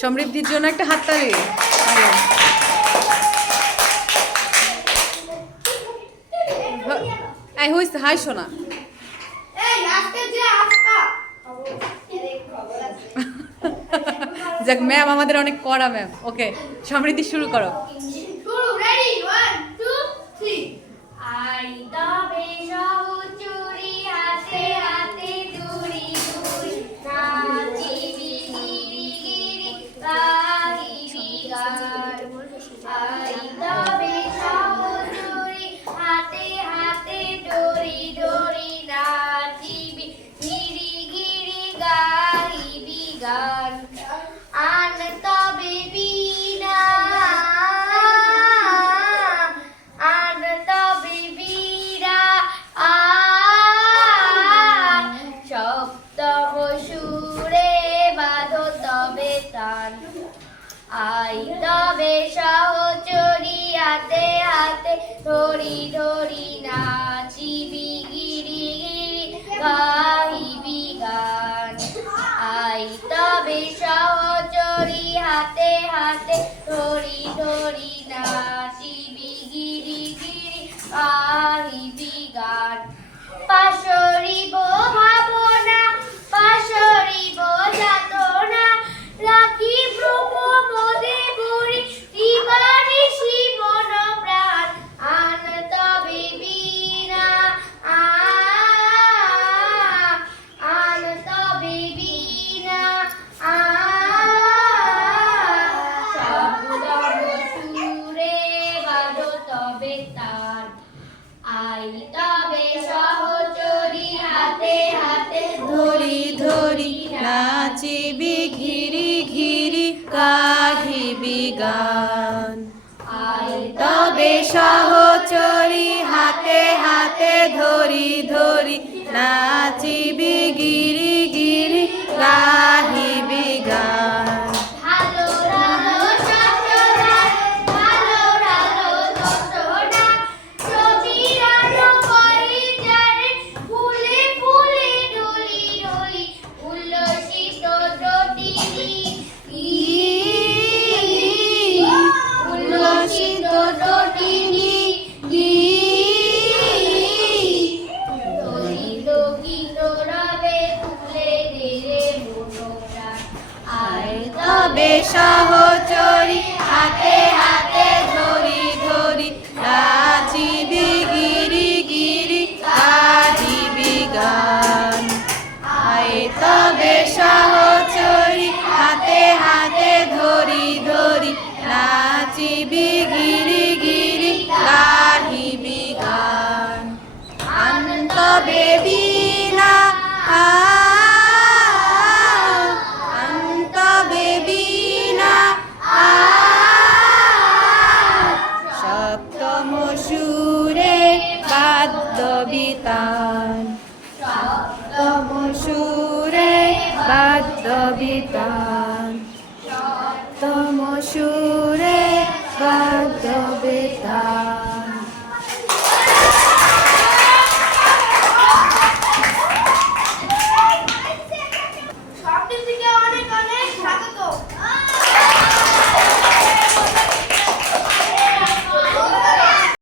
সমৃদ্ধির জন্য একটা হাততালি। এই হইছে, হাই শোনা। যাক, ম্যাম আমাদের অনেক কড়া ম্যাম। ওকে, সমৃদ্ধি শুরু করো। আই তবে সহচরী হাতে হাতে ধরি ধরি নাচিবি গিরি গিরি গাহিবি গান। আই তবে সহচরী হাতে হাতে ধরি ধরি নাচিবি গিরি গিরি গাহিবি গান। পাশরিব ভাবনা পাশরিব যাতনা রাখি প্রভু মোদে বুড়ি দিবানি শিবন প্রাণ আন তবে বিনা আন তবে বিনা শব্দ সুরে বাজো তবে তার। আই তবে সহচরী হাতে হাতে ধরি ধরি নাচিবি ঘিরি ঘিরি গাহিবি গান। আই তবে সহচরী হাতে হাতে ধরি ধরি নাচিবি গিরি গিরি গাহিবি গান। ভালো রালো চটনা ভালো রালো চটনা ছবি রালো করি যারে ফুলে ফুলে ডলি ডলি উল্লসিত ডটিনি উল্লসিত ডটিনি দলিত গীত রবে ফুলে দেরে মনোপ্রাণ। আই তবে সহচরী হাতে হাতে ধরি ধরি নাচিবি গিরি গিরি গাহিবি গান। আয় তবে সহচরী হাতে হাতে ধরি ধরি নাচিবি গিরি গিরি গাহিবি গান। আনন্দ বেবিনা সপ্তম সুরে বাদ্য বিতান। সপ্তম সুরে বাদ্য বিতান। সপ্তম সুরে